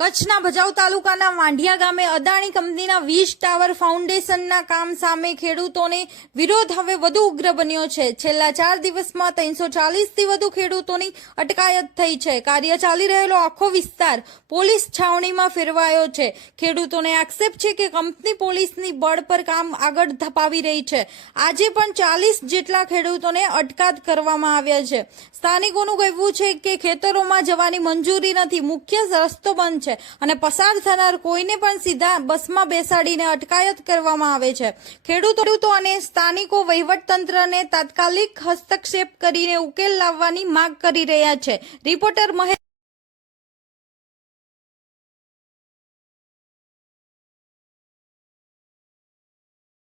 કચ્છના ભચાઉ તાલુકાના વાંઢિયા ગામે અદાણી કંપનીના 20 ટાવર ફાઉન્ડેશનના કામ સામે ખેડૂતોને વિરોધ હવે વધુ ઉગ્ર બન્યો છે। છેલ્લા 4 દિવસમાં 340થી વધુ ખેડૂતોની અટકાયત થઈ છે। કાર્ય ચાલી રહેલો આખો વિસ્તાર પોલીસ છાવણીમાં ફેરવાયો છે। ખેડૂતોને આક્ષેપ છે કે કંપની પોલીસની બળ પર કામ આગળ ધપાવી રહી છે। આજે પણ 40 જેટલા ખેડૂતોને અટકાયત કરવામાં આવ્યા છે। સ્થાનિકોનું કહેવું છે કે ખેતરોમાં જવાની મંજૂરી નથી, મુખ્ય રસ્તો બંધ છે અને પસાર થનાર કોઈને પણ સીધા બસમાં બેસાડીને અટકાયત કરવામાં આવે છે। ખેડૂતો અને સ્થાનિકો વહીવટતંત્રને તાત્કાલિક હસ્તક્ષેપ કરીને ઉકેલ લાવવાની માંગ કરી રહ્યા છે। રિપોર્ટર મહેશ